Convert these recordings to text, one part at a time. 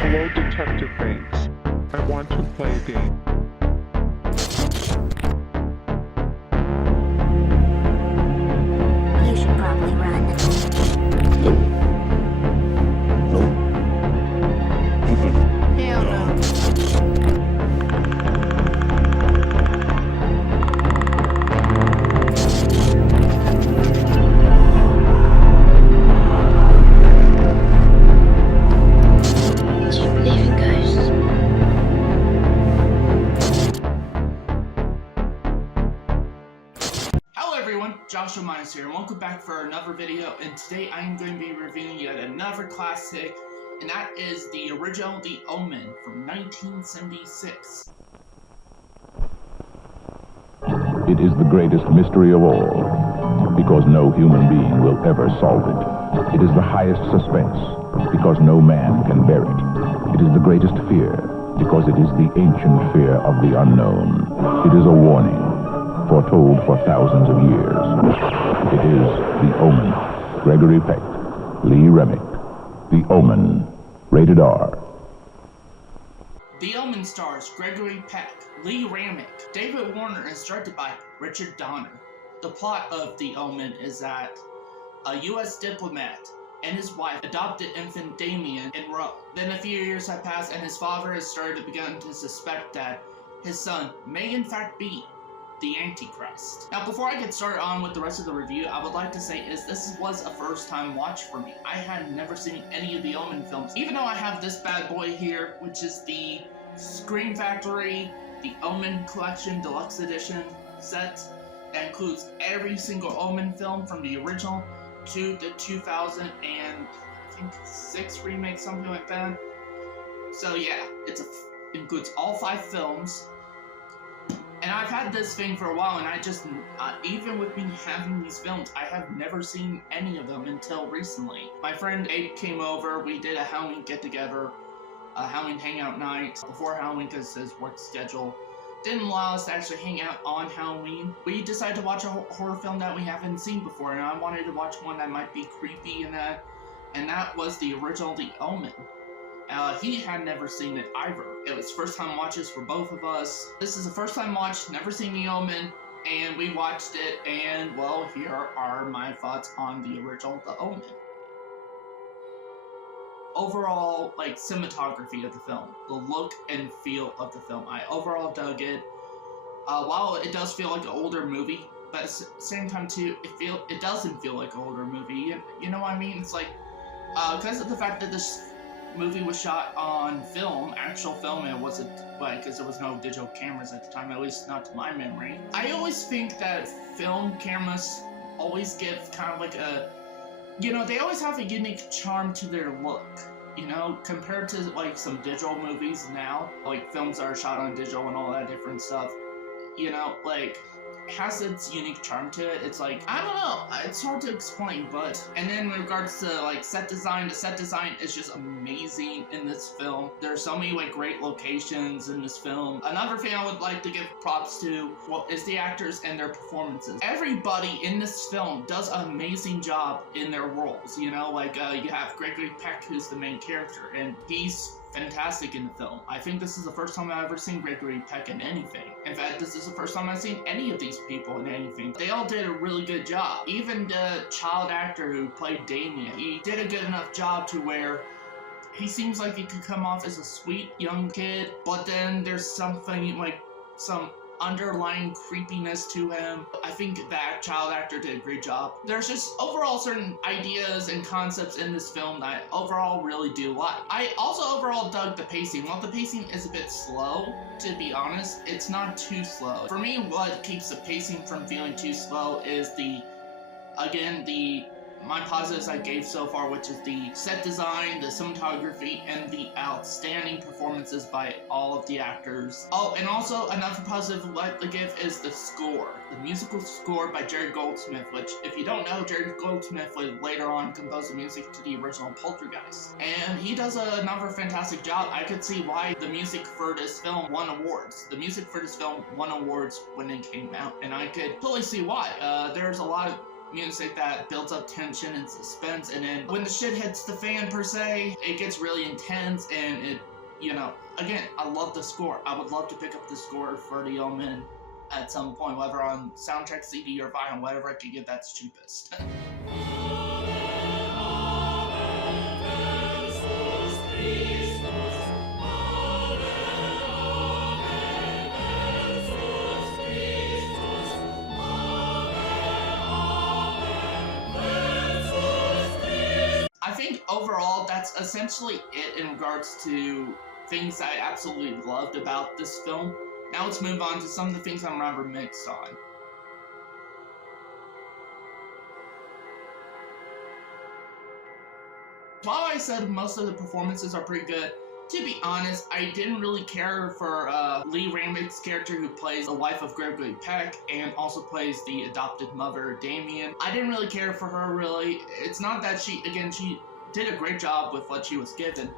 Hello, Detective Banks. I want to play a game. You should probably run. Hell no. Do you believe in ghosts? Hello everyone, Joshua Myers here, and welcome back for another video. And today I am going to be reviewing yet another classic, and that is the original The Omen from 1976. It is the greatest mystery of all, because no human being will ever solve it. It is the highest suspense, because no man can bear it. It is the greatest fear, because it is the ancient fear of the unknown. It is a warning, foretold for thousands of years. It is The Omen. Gregory Peck, Lee Remick. The Omen. Rated R. The Omen stars Gregory Peck, Lee Remick, David Warner, and is directed by Richard Donner. The plot of The Omen is that a U.S. diplomat and his wife adopted infant Damien in Rome. Then a few years have passed and his father has begun to suspect that his son may in fact be the Antichrist. Now, before I get started on with the rest of the review, I would like to say this was a first-time watch for me. I had never seen any of the Omen films, even though I have this bad boy here, which is the Scream Factory, the Omen Collection Deluxe Edition set that includes every single Omen film from the original to the 2006 remake, something like that. So yeah, it includes all 5 films. And I've had this thing for a while, and I just, even with me having these films, I have never seen any of them until recently. My friend Abe came over, we did a Halloween get-together, a Halloween hangout night before Halloween because his work schedule didn't allow us to actually hang out on Halloween. We decided to watch a horror film that we haven't seen before, and I wanted to watch one that might be creepy and that was the original The Omen. He had never seen it either. It was first time watches for both of us. This is a first time watch, never seen The Omen, and we watched it, and well, here are my thoughts on the original The Omen. Overall, like, cinematography of the film, the look and feel of the film, I overall dug it. While it does feel like an older movie, but at the same time too, it doesn't feel like an older movie. You know what I mean? It's like, because of the fact that this movie was shot on film, actual film, and it wasn't, like, because there was no digital cameras at the time, at least not to my memory. I always think that film cameras always give kind of like a, you know, they always have a unique charm to their look, you know, compared to like some digital movies now, like films that are shot on digital and all that different stuff, you know, like, has its unique charm to it. It's like, I don't know, it's hard to explain, but, and then in regards to like set design, the set design is just amazing in this film. There's so many like great locations in this film. Another thing I would like to give props to, well, is the actors and their performances. Everybody in this film does an amazing job in their roles, you know, like you have Gregory Peck, who's the main character, and he's fantastic in the film. I think this is the first time I've ever seen Gregory Peck in anything. In fact, this is the first time I've seen any of these people in anything. They all did a really good job. Even the child actor who played Damien, he did a good enough job to where he seems like he could come off as a sweet young kid, but then there's something like some underlying creepiness to him. I think that child actor did a great job. There's just overall certain ideas and concepts in this film that I overall really do like. I also overall dug the pacing. While the pacing is a bit slow, to be honest, it's not too slow. For me, what keeps the pacing from feeling too slow is my positives I gave so far, which is the set design, the cinematography, and the outstanding performances by all of the actors. Oh, and also another positive I'd like to give is the score. The musical score by Jerry Goldsmith, which, if you don't know, Jerry Goldsmith would later on compose the music to the original Poltergeist. And he does another fantastic job. I could see why the music for this film won awards. The music for this film won awards when it came out, and I could totally see why. There's a lot of music that builds up tension and suspense, and then when the shit hits the fan per se, it gets really intense, and it, you know, again, I love the score. I would love to pick up the score for the Omen at some point, whether on soundtrack, CD, or vinyl, whatever I could get that's cheapest. I think overall that's essentially it in regards to things I absolutely loved about this film. Now let's move on to some of the things I'm rather mixed on. While I said most of the performances are pretty good, to be honest, I didn't really care for Lee Ramick's character, who plays the wife of Gregory Peck and also plays the adopted mother, Damien. I didn't really care for her, really. It's not that she did a great job with what she was given,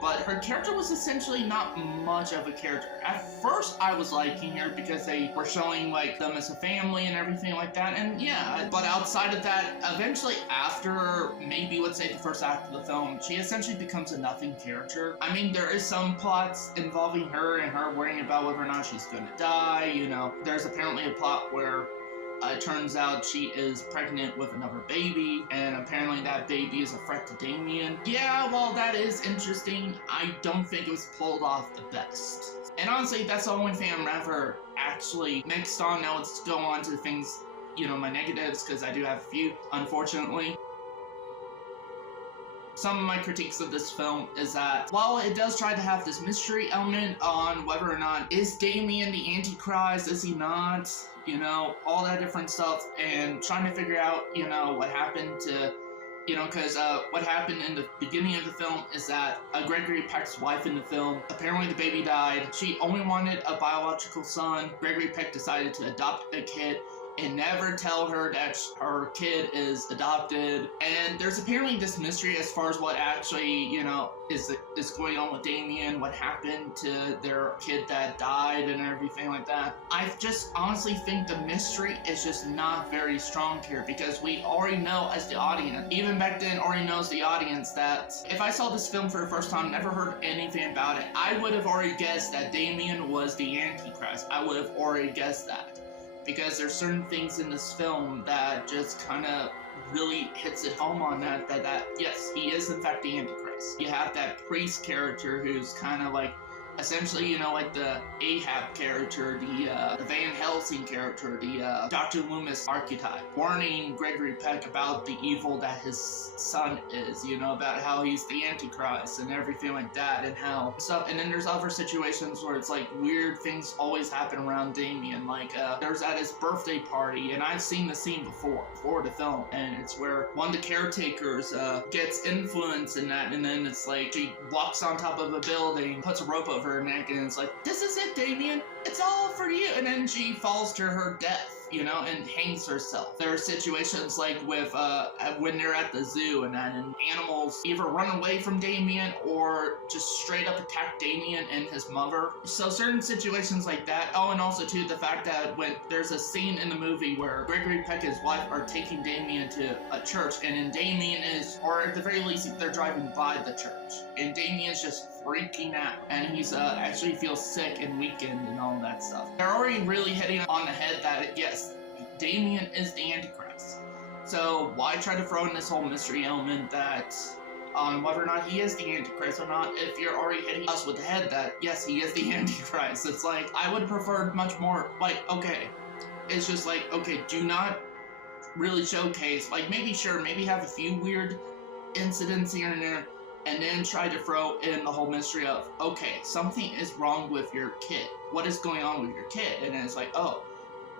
but her character was essentially not much of a character. At first, I was liking her because they were showing like them as a family and everything like that, and yeah, but outside of that, eventually after maybe, let's say, the first act of the film, she essentially becomes a nothing character. I mean, there is some plots involving her and her worrying about whether or not she's gonna die, you know. There's apparently a plot where it turns out she is pregnant with another baby, and apparently that baby is a threat to Damien. Yeah, well, that is interesting. I don't think it was pulled off the best. And honestly, that's the only thing I'm rather actually mixed on. Now let's go on to the things, you know, my negatives, because I do have a few, unfortunately. Some of my critiques of this film is that while it does try to have this mystery element on whether or not is Damien the Antichrist, is he not, you know, all that different stuff, and trying to figure out, you know, what happened to, you know, because what happened in the beginning of the film is that Gregory Peck's wife in the film, apparently the baby died. She only wanted a biological son. Gregory Peck decided to adopt a kid and never tell her that her kid is adopted. And there's apparently this mystery as far as what actually, you know, is going on with Damien, what happened to their kid that died and everything like that. I just honestly think the mystery is just not very strong here, because we already know as the audience, even back then already knows the audience, that if I saw this film for the first time, never heard anything about it, I would have already guessed that Damien was the Antichrist. I would have already guessed that. Because there's certain things in this film that just kind of really hits it home on that yes, he is in fact the Antichrist. You have that priest character who's kind of like, essentially, you know, like the Ahab character, the Van Helsing character, the Dr. Loomis archetype, warning Gregory Peck about the evil that his son is, you know, about how he's the Antichrist and everything like that, and how stuff. And then there's other situations where it's like weird things always happen around Damien, like there's at his birthday party, and I've seen the scene before the film, and it's where one of the caretakers gets influence in that, and then it's like she walks on top of a building, puts a rope over her neck, and it's like, this is it, Damien, it's all for you, and then she falls to her death, you know, and hangs herself. There are situations like with when they're at the zoo and that, and animals either run away from Damien or just straight up attack Damien and his mother. So certain situations like that. Oh, and also too, the fact that when there's a scene in the movie where Gregory Peck and his wife are taking Damien to a church, and then Damien is, or at the very least they're driving by the church, and Damien's just freaking out, and he's actually feels sick and weakened and all that stuff. They're already really hitting on the head that yes, Damien is the Antichrist. So why try to throw in this whole mystery element that on whether or not he is the Antichrist or not, if you're already hitting us with the head that yes, he is the Antichrist? It's like, I would prefer much more like, okay, it's just like, okay, do not really showcase, like maybe have a few weird incidents here and there, and then try to throw in the whole mystery of, okay, something is wrong with your kid. What is going on with your kid? And then it's like, oh,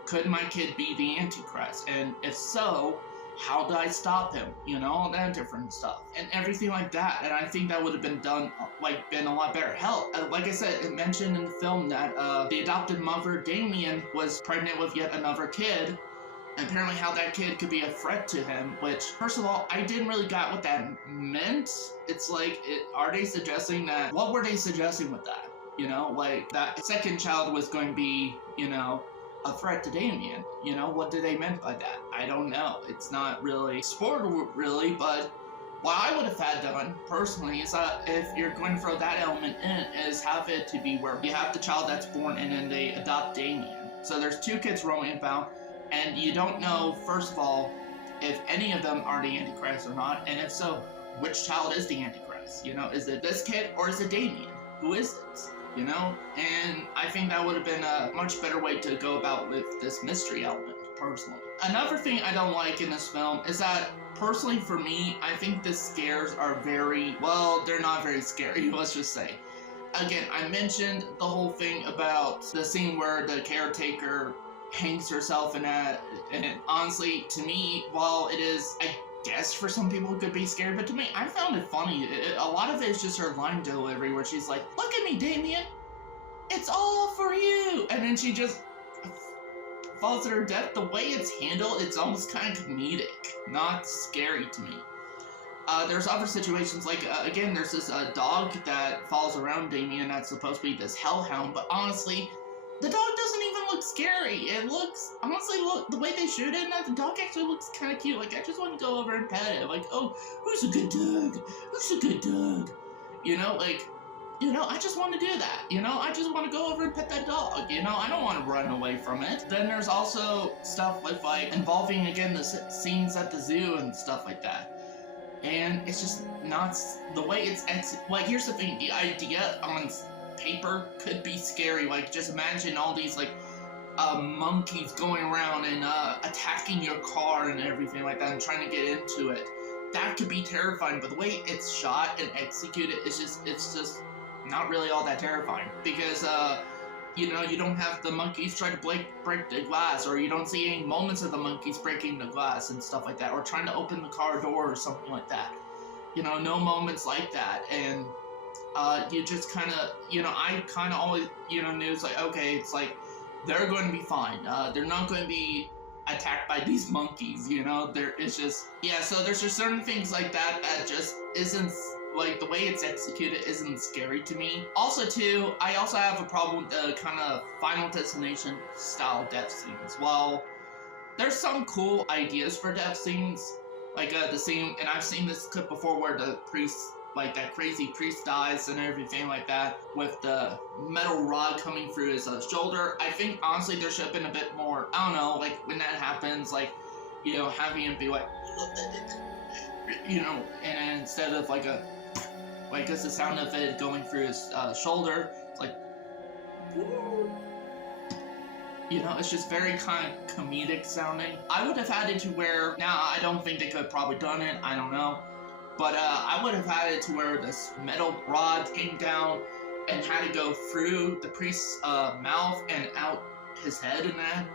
could my kid be the Antichrist? And if so, how do I stop him? You know, all that different stuff. And everything like that. And I think that would have been done, like, been a lot better. Hell, like I said, it mentioned in the film that the adopted mother, Damien, was pregnant with yet another kid. And apparently how that kid could be a threat to him, which, first of all, I didn't really get what that meant. It's like, are they suggesting that, what were they suggesting with that? You know, like, that second child was going to be, you know, a threat to Damien. You know, what do they meant by that? I don't know. It's not really explored really, but what I would have had done, personally, is that if you're going to throw that element in, is have it to be where you have the child that's born and then they adopt Damien. So there's two kids roaming about, and you don't know, first of all, if any of them are the Antichrist or not, and if so, which child is the Antichrist? You know, is it this kid or is it Damien? Who is it? You know? And I think that would have been a much better way to go about with this mystery element, personally. Another thing I don't like in this film is that, personally for me, I think the scares are very, well, they're not very scary, let's just say. Again, I mentioned the whole thing about the scene where the caretaker hangs herself in that, and honestly, to me, while it is, I guess for some people it could be scary, but to me, I found it funny. A lot of it is just her line delivery where she's like, "Look at me, Damien, it's all for you," and then she just falls to her death. The way it's handled, it's almost kind of comedic, not scary to me. There's other situations, like, again, there's this dog that follows around Damien that's supposed to be this hellhound, but honestly, the dog doesn't even look scary. It looks, honestly, the way they shoot it, the dog actually looks kind of cute. Like, I just want to go over and pet it. Like, oh, who's a good dog? Who's a good dog? You know, like, you know, I just want to do that. You know, I just want to go over and pet that dog. You know, I don't want to run away from it. Then there's also stuff with, like, involving, again, the scenes at the zoo and stuff like that. And it's just not, the way it's, like, here's the thing, the idea on paper could be scary. Like, just imagine all these, like, monkeys going around and attacking your car and everything like that and trying to get into it. That could be terrifying, but the way it's shot and executed, it's just not really all that terrifying. Because, you know, you don't have the monkeys try to break the glass, or you don't see any moments of the monkeys breaking the glass and stuff like that, or trying to open the car door or something like that. You know, no moments like that, and you just kind of, you know, I kind of always, you know, knew it's like, okay, it's like, they're going to be fine. They're not going to be attacked by these monkeys, you know? It's just, yeah, so there's just certain things like that that just isn't, like, the way it's executed isn't scary to me. Also, too, I also have a problem with the kind of Final Destination style death scenes. Well, there's some cool ideas for death scenes, like the scene, and I've seen this clip before where the priest, like that crazy priest dies and everything like that, with the metal rod coming through his shoulder. I think, honestly, there should have been a bit more, I don't know, like, when that happens, like, you know, having him be like, you know, and instead of like a, like, just the sound of it going through his shoulder, it's like, you know, it's just very kind of comedic sounding. I would have had it to where, now I don't think they could have probably done it, I don't know, but I would have had it to where this metal rod came down and had to go through the priest's mouth and out his head and that,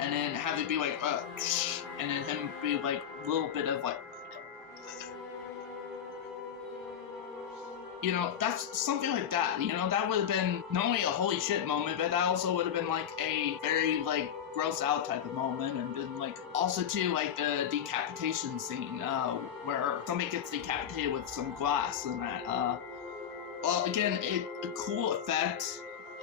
and then have it be like, and then him be like a little bit of like, you know, that's something like that, you know, that would have been not only a holy shit moment, but that also would have been like a very, like, gross out type of moment. And then, like, also too, like the decapitation scene, where somebody gets decapitated with some glass and that, well, again, a cool effect.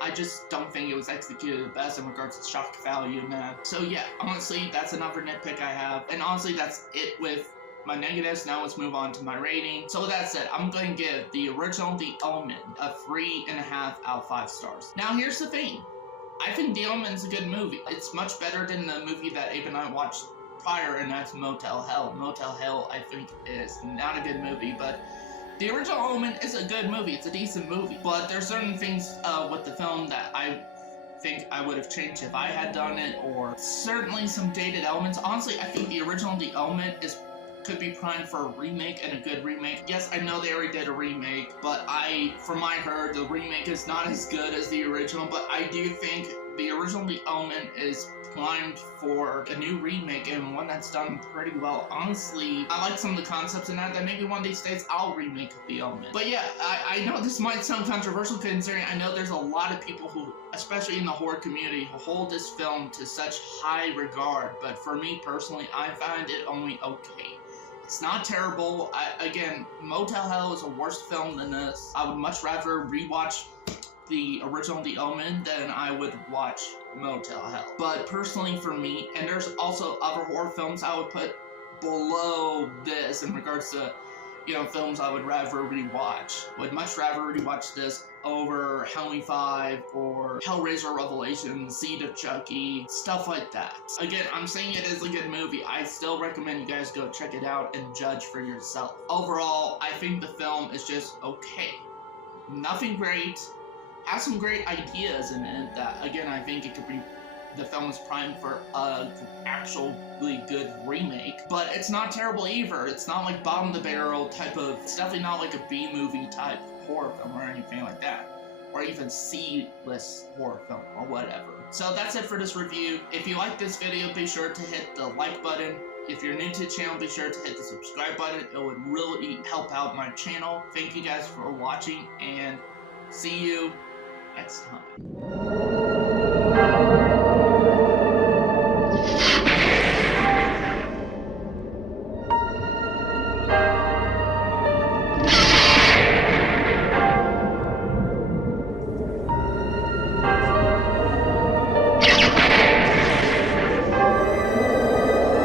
I just don't think it was executed the best in regards to shock value and that. So yeah, honestly, that's another nitpick I have, and honestly, that's it with my negatives. Now let's move on to my rating. So with that said, I'm going to give the original The Omen a 3.5 out of 5 stars. Now here's the thing. I think The Omen's a good movie. It's much better than the movie that Abe and I watched prior, and that's Motel Hell. Motel Hell, I think, is not a good movie, but the original Omen is a good movie. It's a decent movie. But there's certain things with the film that I think I would have changed if I had done it, or certainly some dated elements. Honestly, I think the original The Omen could be primed for a remake, and a good remake. Yes, I know they already did a remake, but from what I heard, the remake is not as good as the original, but I do think the original The Omen is primed for a new remake, and one that's done pretty well. Honestly, I like some of the concepts in that maybe one of these days I'll remake The Omen. But yeah, I know this might sound controversial considering I know there's a lot of people who, especially in the horror community, who hold this film to such high regard, but for me personally, I find it only okay. It's not terrible. Again, Motel Hell is a worse film than this. I would much rather rewatch the original The Omen, then I would watch Motel Hell. But personally for me, and there's also other horror films I would put below this in regards to, you know, films I would rather rewatch. Would much rather rewatch this over Halloween 5 or Hellraiser Revelations, Seed of Chucky, stuff like that. Again, I'm saying it is a good movie. I still recommend you guys go check it out and judge for yourself. Overall, I think the film is just okay. Nothing great. Has some great ideas in it that, again, I think it could be, the film is primed for a actually good remake, but it's not terrible either. It's not like bottom of the barrel type of, it's definitely not like a B-movie type horror film or anything like that, or even C-list horror film or whatever. So that's it for this review. If you like this video, be sure to hit the like button. If you're new to the channel, be sure to hit the subscribe button. It would really help out my channel. Thank you guys for watching, and see you next time.